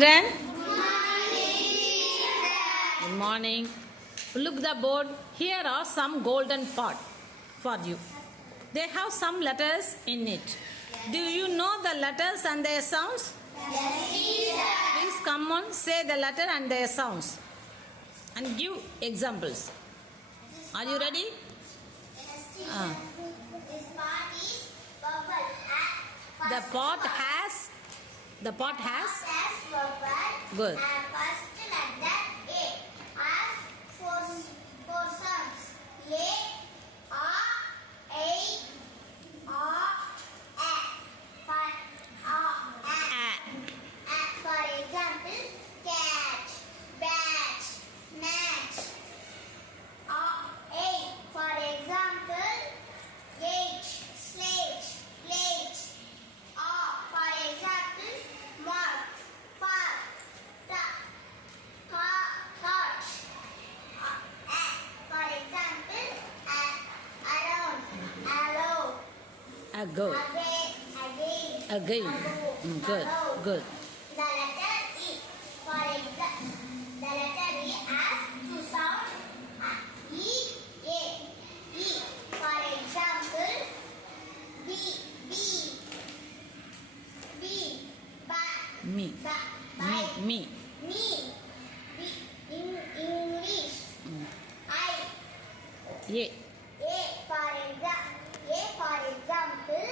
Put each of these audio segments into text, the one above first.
Children, good morning. Look the board. Here are some golden pot for you. They have some letters in it. Do you know the letters and their sounds? Please come on, say the letter and their sounds and give examples. Are you ready? This pot is purple. The pot has Purple. Good. And first letter A has four sounds. A, For example, cat, bat, mat. A. For example, gate, slate, plate. For example, mark, park, cart. For example, around, allow, Go. again, Good. Good. The letter E. For example, the letter E has two sounds. E, A. E. For example, B, Me. Me. Me. In English. I. Yeah. A for example,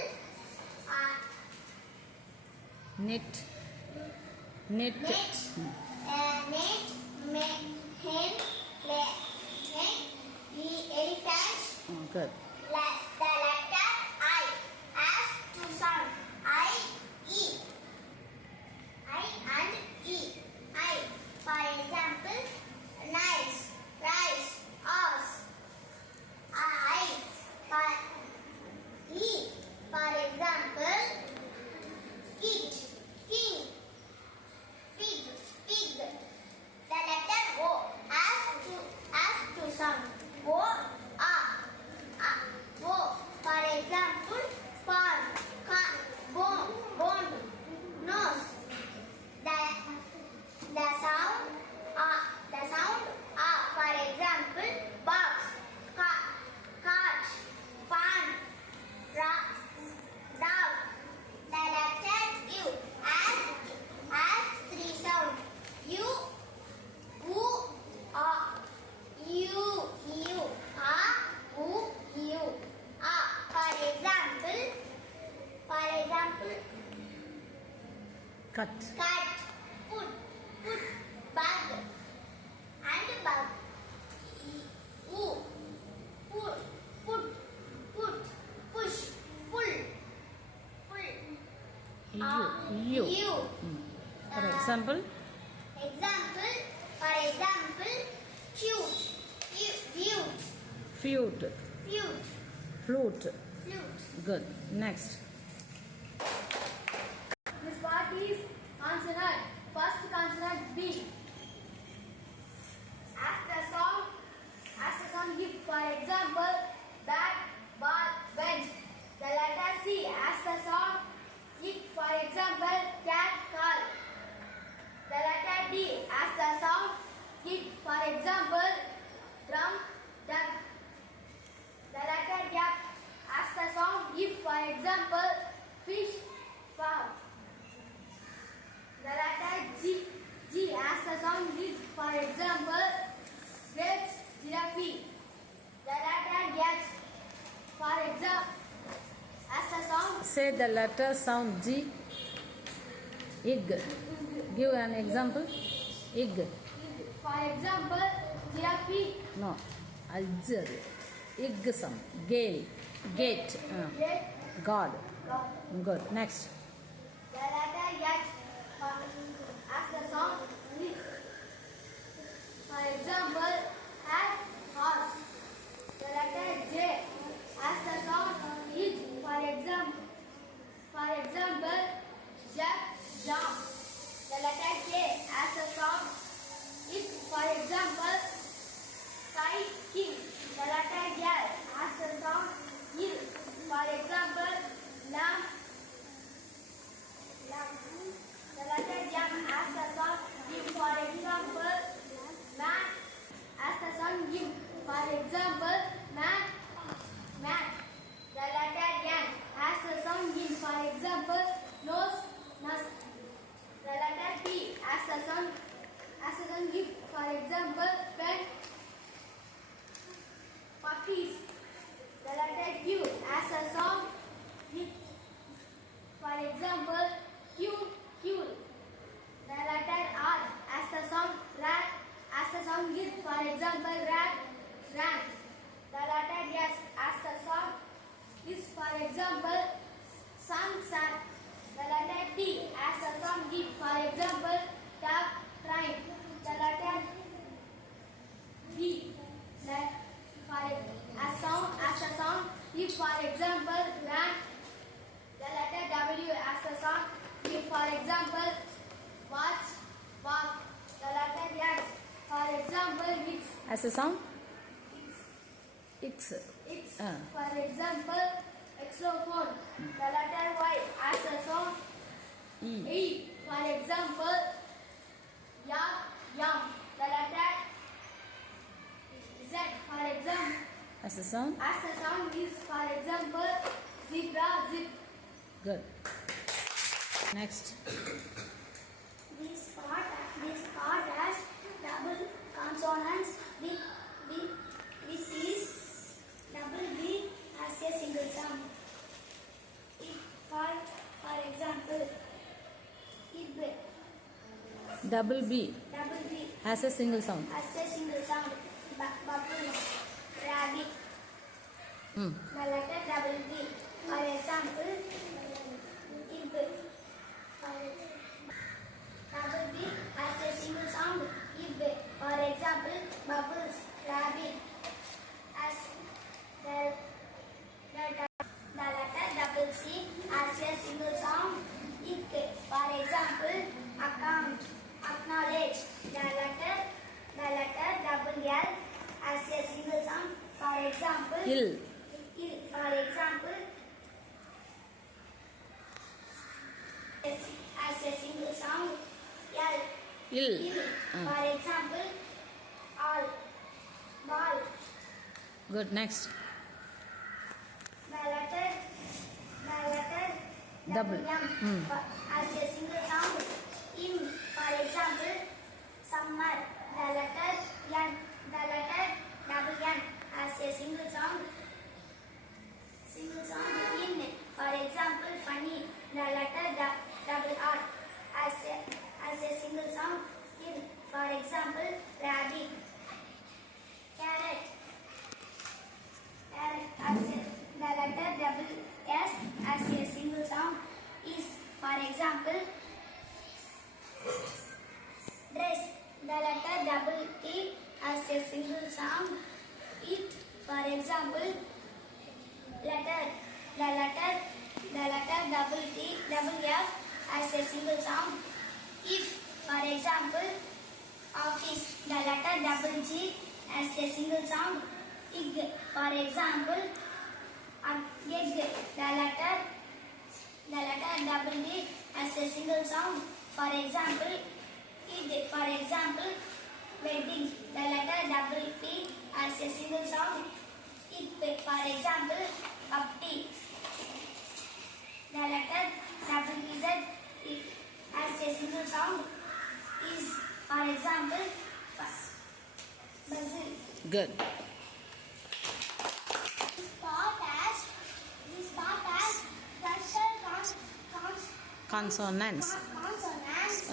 Net. net, hen, elephant. Good. The letter I has two sounds. I, E. I and E. I. For example, nice, rice, horse. I. For E. For example, kid, king, pig. The letter O has two sounds. O, O. For example, palm, bone, nose. The sound For example, box, cart, pan, dog. The letter U has three sounds. U, For example, Cut. cut, put, bug, and bug. Put, push, pull. You. You. For example, For example, view, flute. Flute. Good. Next. This part is consonant. First consonant B. As the sound give. For example, bat, ball, bench. The letter C. As the sound give. For example, cat, call. The letter D. As the sound give. For example, drum, duck. The letter F. As the sound give. For example, fish, farm. The letter G as the sound gives. For example, grapes, giraffe. The letter H. For example, as the sound. Say the letter sound G. Egg. Give an example. Egg. For example, giraffe. No. Ajr. Egg sound. Gale. Gate. God. Good. Next. The letter H. As the sound gives. For example, hat, horse. The letter J. As the sound is. For example, jack, jump. The letter K. As the sound is. For example, kite, king. The letter L. As the sound is. For example, lamb. The letter M as the example, pen. Puppies. The letter Q as a sound. For example, Q. The letter R as a sound. Rat as a sound. For example, rat. The letter S as a sound is, for example, sun. The letter T as a sound. For example, tap, train. The letter V as a sound is, for example, ran. The letter W as a sound is, for example, watch, walk. The letter X, for example, it's. As a sound? X. For example, xylophone. The letter Y as a sound. E. For example, yum. The letter Z. For example, As a sound? is, for example, zebra, zip. Good. Next. This part has double consonants with is double B as a single sound. For example, Double B double B has a single sound. as a single sound. Bubbles, rabbit. Mm. The letter double B. For example, ib. Double B has a single sound. Ib. For example, bubbles, rabbit. As the letter double C has a single sound. Ik. For example, account, acknowledge. The letter double L has a single sound. For example, Ill. For example, as a single sound, L. Ill. For example, all, ball. Good. Next. The letter Double. M as a single sound. In, for example, summer. The letter N. Double N as a single sound. In, for example, funny. The letter double R as a single sound. In, for example, rabbit. Carrot. As the letter double S as a single sound is, for example, dress. The letter double T as a single sound. It, for example, letter. The letter double T double F as a single sound. If, for example, office. The letter double G as a single sound. Ig. For example, egg. The letter double D as a single sound. For example, id. For example, wedding. The letter double P as a single sound. It. For example, uppy. The letter double Z as a single sound is, for example, Brazil. Good. This part has special Consonants. consonants.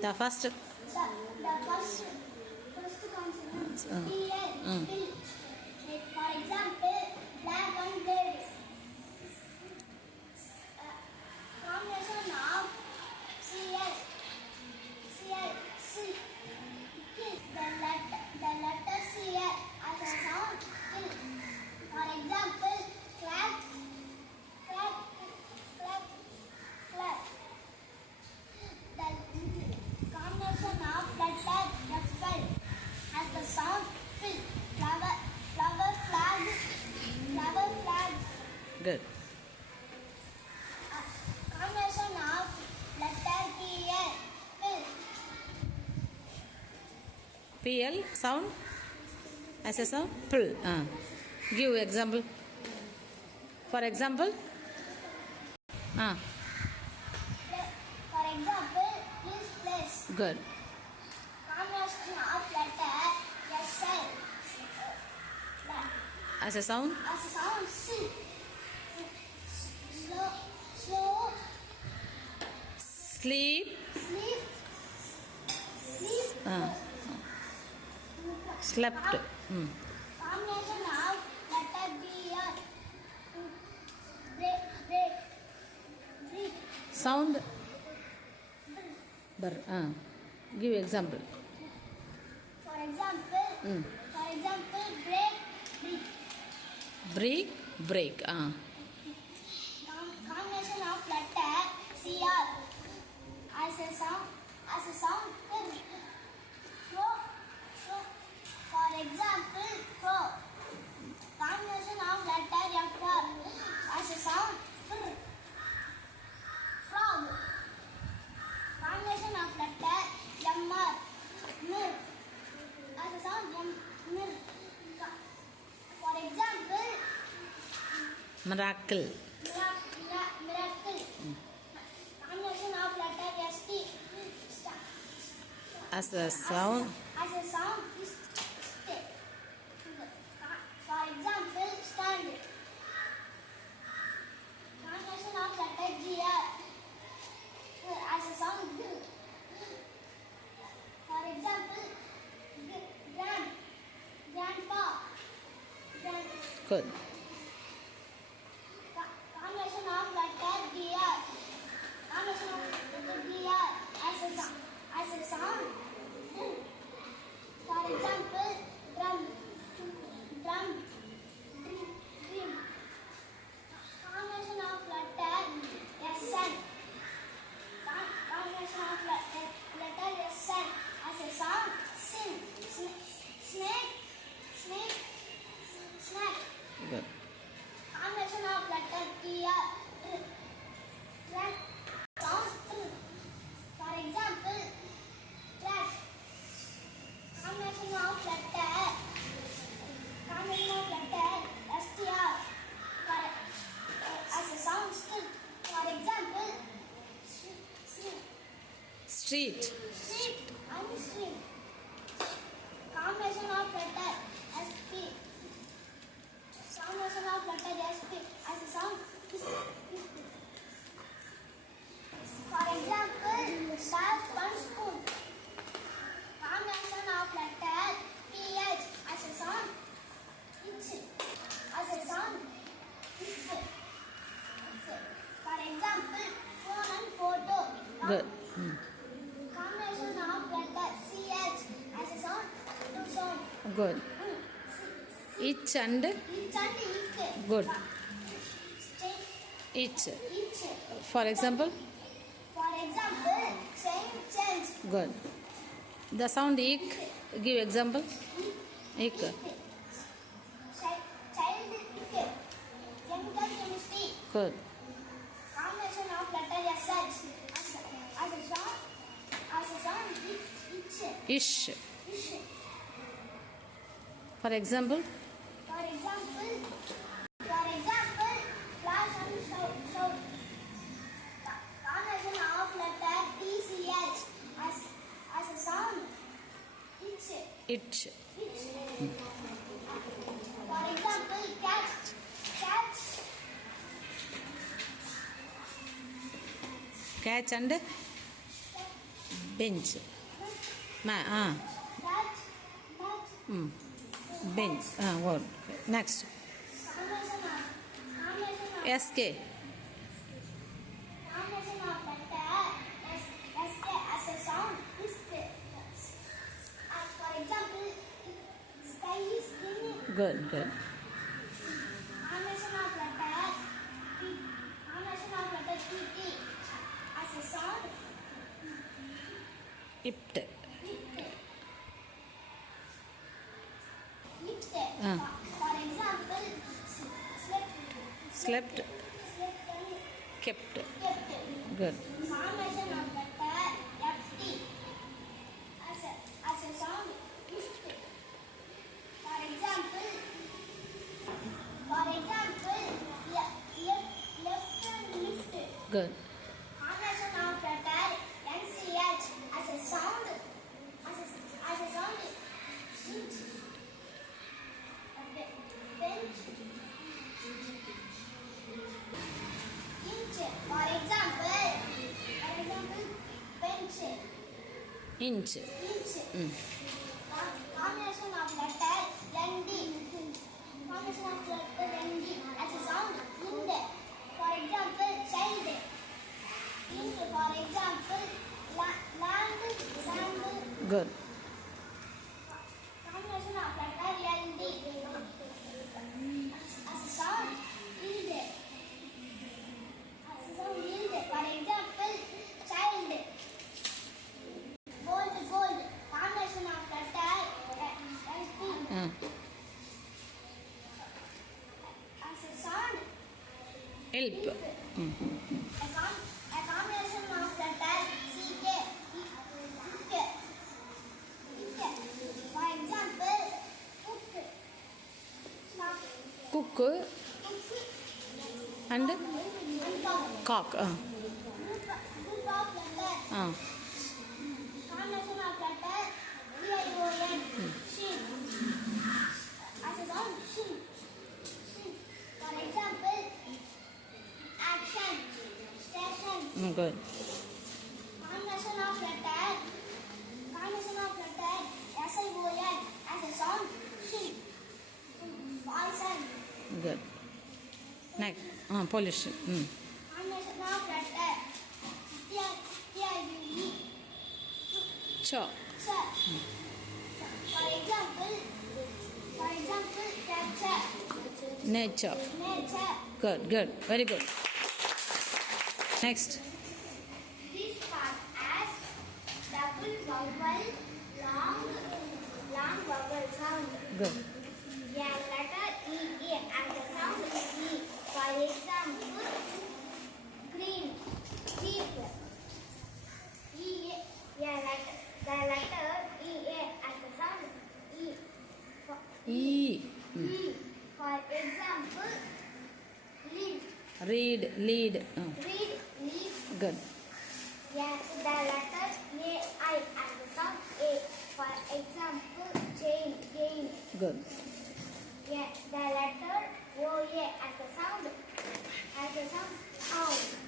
The first. The first consonant, Mm. P. For example, black and red. Combination of CL, C. The letter CL as a sound. For example, clap. The combination of letter FL as the sound fill. Flower flag. Good. Combination of letter PL. Fill. PL sound as a sound. Pull. Give example. For example. For example, this place. Good. Combination of letter as a sound. As a sound, si. Slow, slow, Sleep. sleep, sleep. Slept. Combination of letter B or break, break, break. Sound. Bar. Give example. For example, break, break. Break. Break. Combination of letter CR as a sound, pro, pro. For example, pro. Combination of letter FR as a sound, frog. Combination of letter MR, mir. As a sound, mir. For example, Miracle. miracle. Combination of letter ST. As a sound. As a sound is stay. For example, stand. Combination of letter GR. As a sound G. For example, grandpa. Good. Combination of letter DR. Combination of letter DR as a sound. For example, drum, dream. Combination of letter SN. Combination of letter SN as a sound. Sin. Snake. Snack. Good. Combination of letter TR. Track. Sound. For example, trash. Combination of letter STR. As a sound still. For example, Street. street and stream. Combination of letter SP. Combination of letter SP as a sound. For example, dash one spoon. Combination of letter PH as a sound. Itch. As a sound. Itch. For example, phone and photo. Good. Combination of letter CH as a sound. To sound. Good. Each and. Each and each. Good. Straight. Each. Each. For example. For example, change. Good. The sound ik. Give example. Ik. Child. Chemical chemistry. Good. Combination of letter SH as a sound. Ish. For example. For example, flash and shout. Combination of letter TCH as a sound. Itch. For example, catch. Catch and bench. Catch. Bench. Good. Next. Combination SK. of letter SK as a sound. For example, sky is green. Good. Combination of letter TT as a sound. Ipt. Lift. Ah. For example, Slept. and Kept. kept. Good. Combination of letter FT as a sound. Lift. For example, left and lift. Good. Combination of letter NCH as a sound. Bench. Inch. Combination of letter ND. Combination of letter ND as a sound ind. For example, child. Int. For example, land, sand. Good. Combination of letter LD as a sound yield. As a sound yield. For example, child. Gold, gold. Combination of letter LT as a sound Help. a combination of letter CK. For example, cook. Cook and cock. Group of letters. Combination of letters EION. Sheep. As a sound, sheep. For example, action, station. Good. Combination of letters. Combination of letters SION. As a sound, sheep. Poison. Good. Next. Pollution. Combination of letters TIVE. Chaw. Sir. For example, capture, Nature. nature. Good. Good. Very good. Next. This part has double vowel, long vowel sound. Good. A letter EA and the sound E. For example, green, cheap. The letter EA as the sound E. E. E. For example, leaf. Read. Lead. Read, leaf. Good. Yeah, the letter AI and the sound A. For example, chain, gain. Good. Yeah, the letter OA as the sound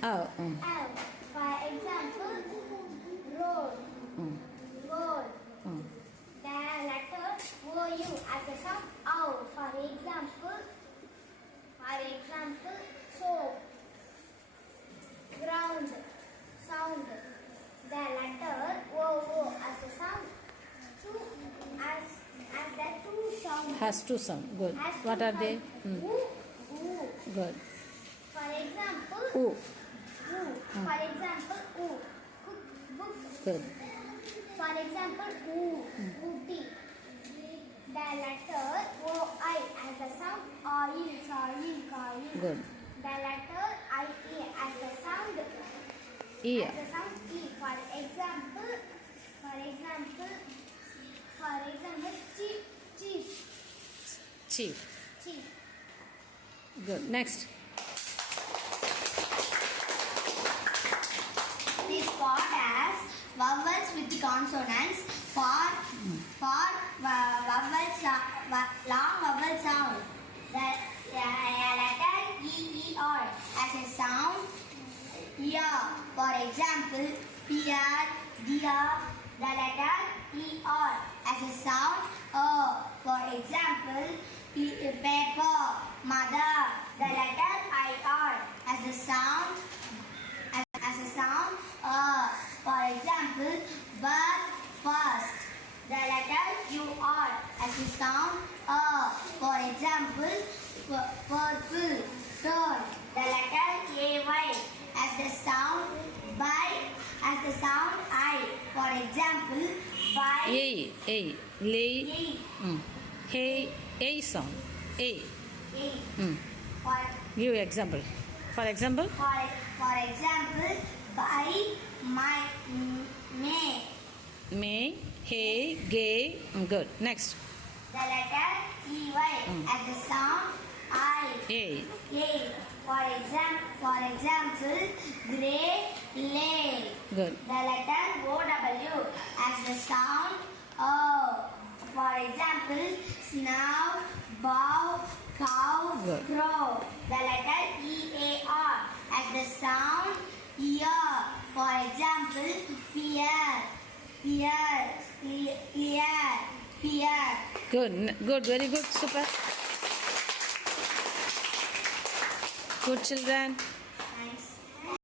ow. Oh. Ow. For example, road, road. The letter OU as the sound ow. For example, soap, ground, sound. The letter OO as the sound two as the two sound. Has to sound. Good. Has What two are they? sound. Ooh. Good. For example, Ooh. ooh. For example, ooh. Cook, book. Good. For example, ooh. Ooty. The letter OI as the sound oil, soil, coil. Good. The letter IE as the sound Ear. as the sound E. For example, chief, chief, Chief. chief. Good. Next. This part has vowels with consonants for long vowel sound. The letter EER as a sound ear. For example, pear, deer. The letter ER as a sound for example, paper, mother. The letter IR as a sound for example, bird, first. The letter UR as a sound for example, purple, turn. The letter AY as the sound by as the sound I. For example, by A. Lay. Hey. A sound. A. For Give example. For example. For example, by my may. May. Hey. Gay. Good. Next. The letter EY as the sound I. A. For example, grey, lay. Good. The letter OW as the sound O. For example, snow, bow, cow, Good. crow. The letter EAR as the sound ear. For example, pear. ear, clear, fear. Good, very good, super. Good children.